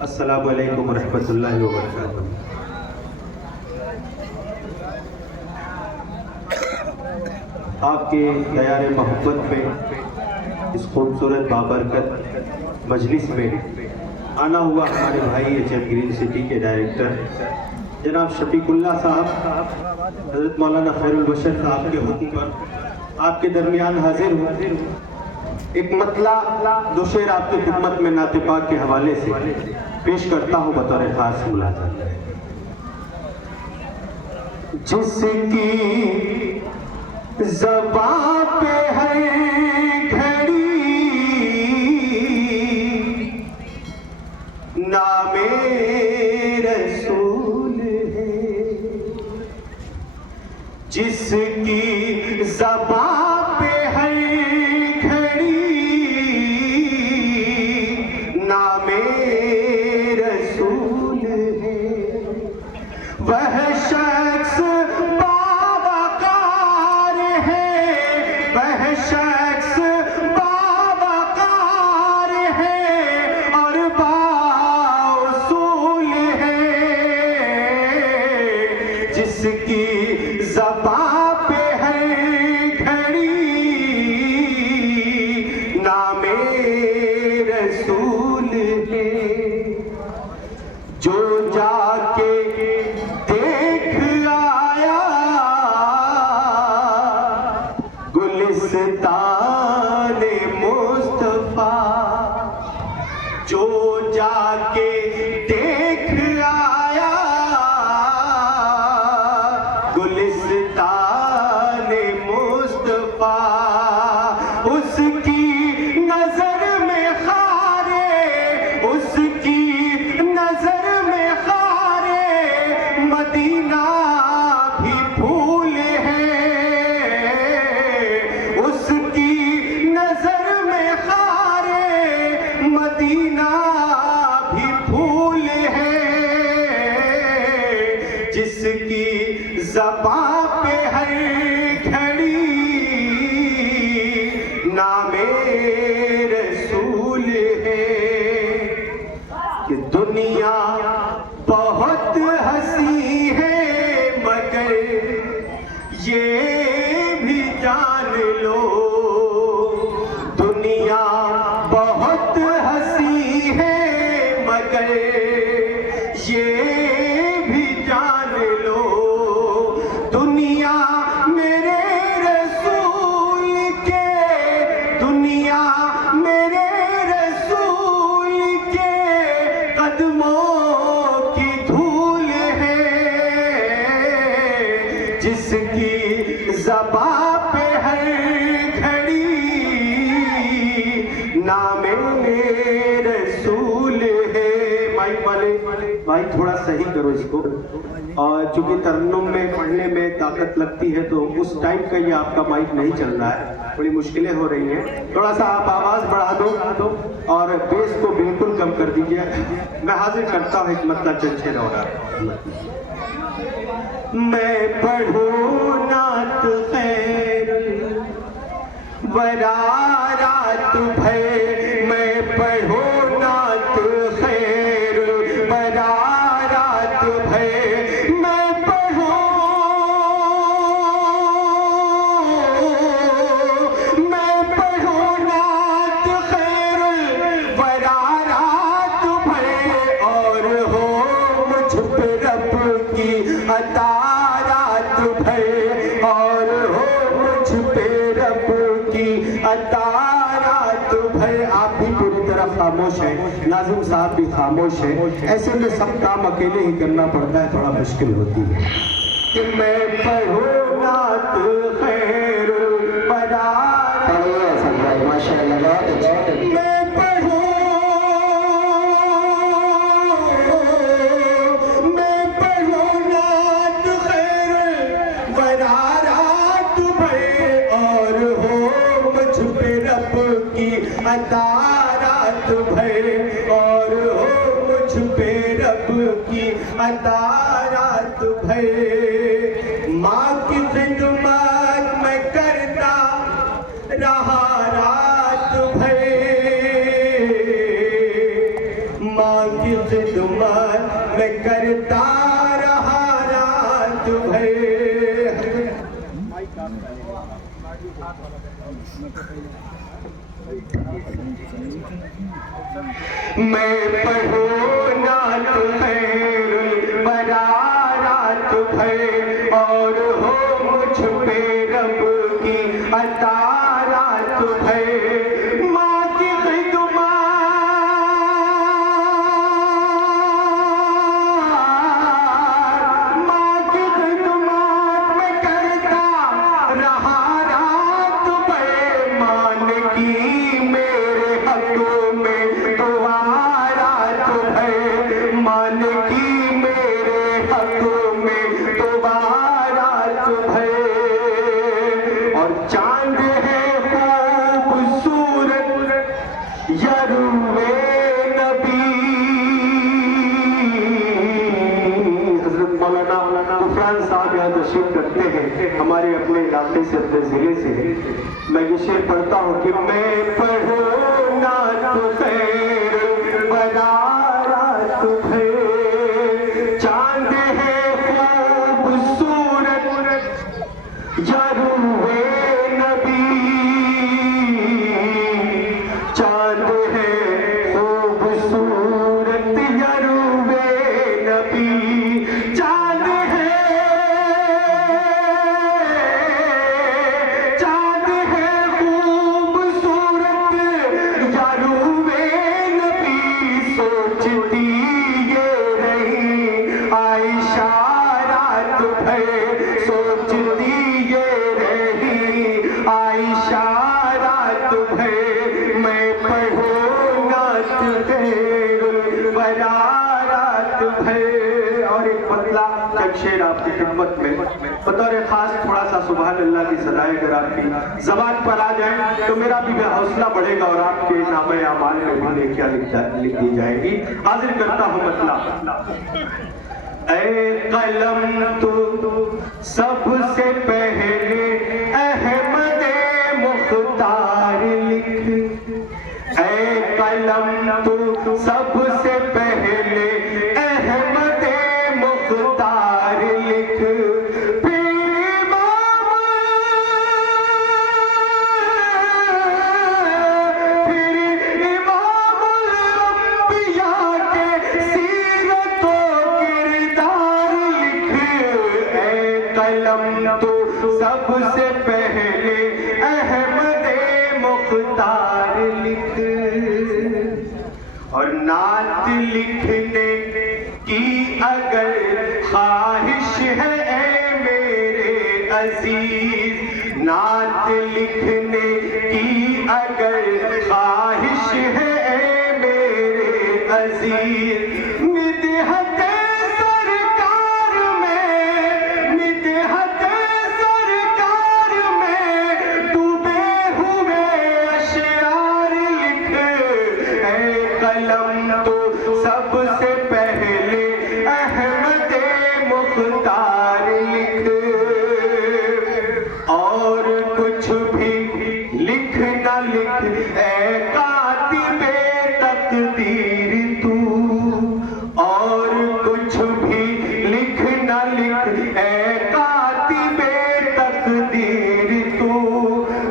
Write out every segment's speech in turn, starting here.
अस्सलामु अलैकुम रहमतुल्लाहि व बरकातुहू। आपके दयारे मोहब्बत में इस खूबसूरत बाबरकत मजलिस में आना हुआ हमारे भाई HM ग्रीन सिटी के डायरेक्टर जनाब शफीकुल्लाह साहब, हज़रत मौलाना खैरुल बशर साहब के हुक्म पर आपके दरमियान हाजिर हूँ। एक मतला दो शेर आपकी खिदमत में नाते पाक के हवाले से पेश करता हूँ बतौर खास मुलाज़ा। जिसकी ज़बां पे है घड़ी नामे रसूल है, जिसकी ज़बां पे है घड़ी नामे रसूल है, वह शख्स शख्स बावकार है और बाउसूल है, जिसकी ज़बां पे है घड़ी नामे रसूल है, जो जाके देख आया गुलिस्ताने मुस्तफा, जो जाके देख आया गुलिस्ताने मुस्तफा, उसकी नजर में खारे, उसकी नजर में खारे मदीना भी फूल है, उसकी नजर में खारे मदीना भी फूल है, जिसकी ज़बां पे है घड़ी नामे रसूल है, कि दुनिया बहुत हंसी है मगर ये भी जान लो, दुनिया बहुत हंसी है मगर ये भी जान लो, दुनिया मेरे रसूल के, दुनिया मेरे रसूल के कदमों की धूल है, जिसकी ज़बां पे है घड़ी नामे रसूल है। माइक वाले भाई थोड़ा सही करो इसको, और चूंकि तरन्नुम में पढ़ने में ताकत लगती है तो उस टाइम का ये आपका माइक नहीं चल रहा है, बड़ी मुश्किलें हो रही हैं, थोड़ा सा आप आवाज़ बढ़ा दो और बेस को बिल्कुल कम कर दीजिए। मैं हाजिर करता हूँ एक मतलब चंचे रौना। मैं पढ़ूं नात खैर बरारात भय, मैं पढ़ूं नात खैर बरारात भय, मैं पढ़ूं नात खैर बरारात भय, और हो मुझ पे रब की अतारात भय, और हो मुझ पे रब की अतारात भय। आप भी पूरी तरह खामोश हैं, नाज़िम साहब भी खामोश हैं, ऐसे में सब काम अकेले ही करना पड़ता है, थोड़ा मुश्किल होती है। कि मैं पढ़ूं नात खैर बरारात, माशाअल्लाह मैं पढ़ूं नात खैर बरारात भय, और हो मुझ पे रब की अतारात भय, और हो मुझ पे रब की अतारात भय। माँ की खिदमत में करता रहा रात भय, माँ की खिदमत मैं करता रहा रात भर। मैं पढ़ूं नात खैरुल वरा रात भर और हो मुझ पे रब की अता रात भर। माँ की खिदमत मैं करता रहा रात भर। मान की मेरे हक में दुआ रात भर। मान की मेरे हक में दुआ रात भर। और चांद है खूबसूरत यरूए नबी। हजरत मौलाना गुफरान साहब यहाँ तशरीफ करते हैं हमारे अपने इलाके से, अपने जिले से। मैं ये शेर पढ़ता हूँ कि मैं पढ़ूं नात खैरुल वरा रात भर। चांद है खूबसूरत यरूए नबी। चांद है खूबसूरत यरूए नबी। चांद है खूबसूरत यरूए नबी। सोचती ये रही आयशा रात भर। सोचती ये रही आयशा रात भर। मैं पढ़ूं नात खैरुल वरा रात भर। और एक पतला एक शेर आपकी खिदमत में बतौर खास थोड़ा सा सुभान अल्लाह की सदाएं अगर आपकी जबान पर आ जाए तो मेरा भी हौसला बढ़ेगा और आपके नामे आमाल में भी क्या लिख दी जाएगी। हाजिर करता हूँ मतलब। ऐ कलम तू सबसे पहले अहमदे मुख्तार लिख। ऐ कलम तू सबसे पहले अहमदे मुख्तार लिख। कलम तो सबसे पहले अहमदे मुख्तार लिख। और नात लिखने की अगर ख्वाहिश है ऐ मेरे अजीज। नात लिखने की अगर ख्वाहिश है ऐ मेरे अजीज। मिदहत सरकार में डूबे हुए अशआर लिख। ऐ कलम तो सबसे पहले अहमदे मुख्तार लिख। और कुछ भी लिख न लिख ऐ कातिबे तकदीर तू। और कुछ भी लिख न लिख ऐ कातिबे तकदीर तू।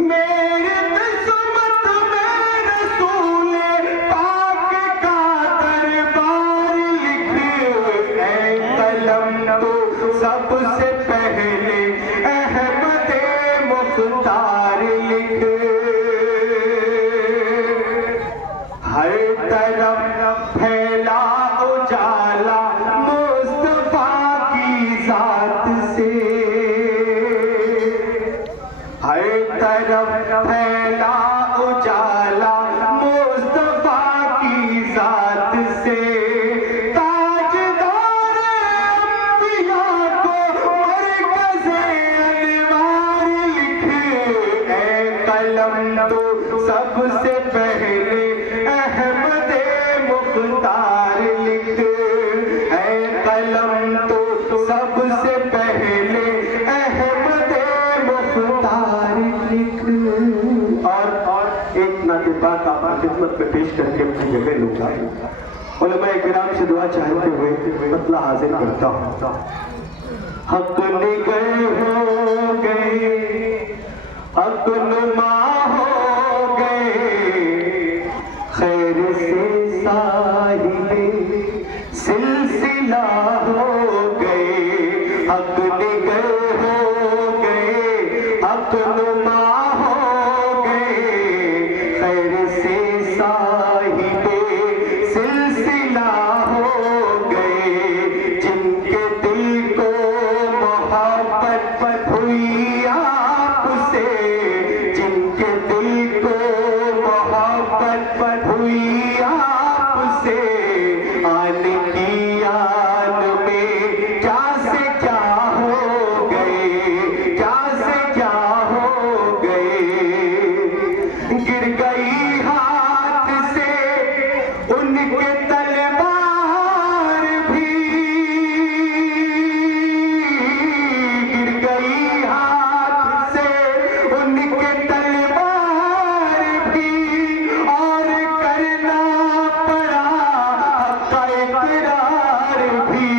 मेरी किस्मत में रसूले पाक का दरबार लिख। ऐ कलम तो सबसे पहले अहमदे मुख्तार लिख। हर तरफ फैला उजाला मुस्तफा की जात से। हर तरफ फैला उजाला मुस्तफा की जात से। ताजदार अंबिया को मरकज़े अनवार लिख। ऐ कलम तो सबसे पहले अहमदे मुख्तार लिख। ऐ कलम तो सबसे पहले अहमदे मुख्तार लिख। और एक नाते पाक आपकी खिदमत में पेश करके अपनी जगह लूंगा। उलमा किराम से दुआ चाहते हुए मतला हाजिर करता हूँ। हक निगर हो गए, हक नुमा हो गए, खैर से साहिबे सिलसिला हो गए। हक निगर हो गए, हक नुमा हो गए, खैर से साहिबे सिलसिला हो गए। जिनके दिल को मोहब्बत हुई आपसे, जिनके दिल को मोहब्बत हुई आपसे, आन की आन में क्या से क्या हो गए, क्या से क्या हो गए। गिर गई हाथ से उनके तलवार भी, गिर गई हाथ से उनके तलवार भी, और करना पड़ा हक़ इक़रार भी।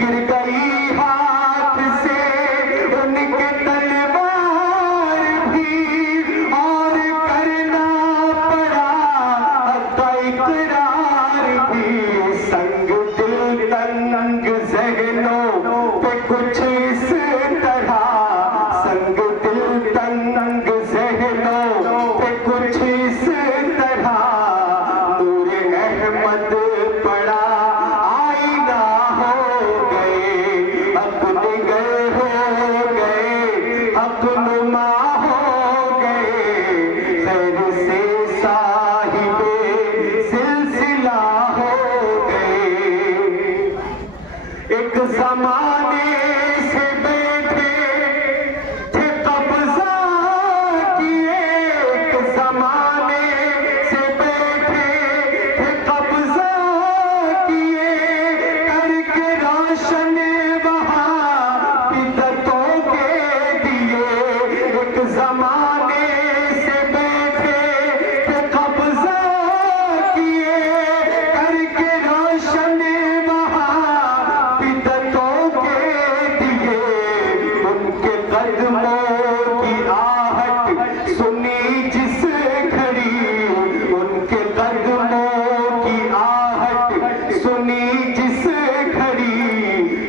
गिर गई हाथ से उनके तलवार भी, और करना पड़ा हक़ इक़रार भी। संग दिल तंग ज़हनों पे कुछ इस तरह, संग दिल तंग ज़हनों पे कुछ इस तरह, नूर अहमद पड़ा आईना हो गए। अपने गए हो गए, अपनुमा हो गए, खैर से साहिबे सिलसिला हो गए। एक ज़माने से बैठे थे कब्ज़ा किए, एक ज़माने से बैठे थे कब्ज़ा किए, करके रोशन वहाँ बिदअतों के दिए। एक ज़माने से बैठे थे कब्ज़ा किए, करके रोशन वहाँ बिदअतों के दिए। उनके कदमों की आहट सुनी जिस घड़ी, उनके कदमों की आहट सुनी जिस घड़ी,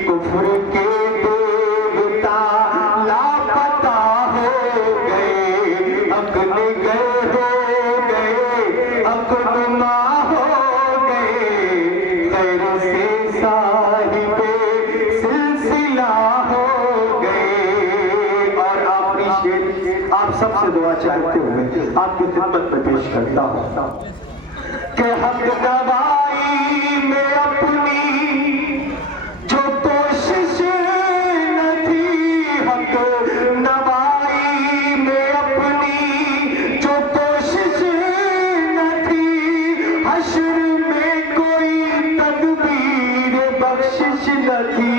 कुफ्र के देवता लापता हो गए। अपने गए हो गए, अपनुमा हो गए, खैर से साहिबे सिलसिला हो गए। और आखिरी शेर आप सबसे दुआ चाहते हुए आपकी खिदमत में पेश करता हूँ कि हक दवाई में अपनी जो कोशिश न थी, हक नवाई में अपनी जो कोशिश न थी, हश्र में कोई तदबीर बख्शिश न थी।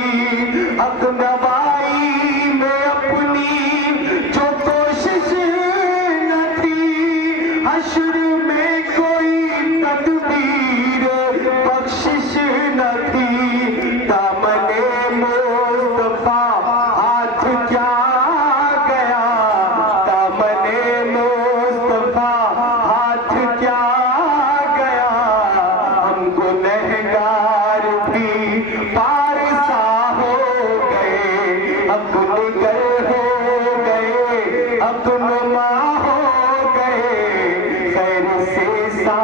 हक नवाई में अपनी जो कोशिश न थी, हश्र में कोई तदबीर बख्शिश न थी। दामने मुस्तफा हाथ क्या गया, दामने मुस्तफा हाथ क्या गया। हम गुनहगार भी पारसा हो गए। अपने गए हो गए, अपनुमा हो गए, खैर से सा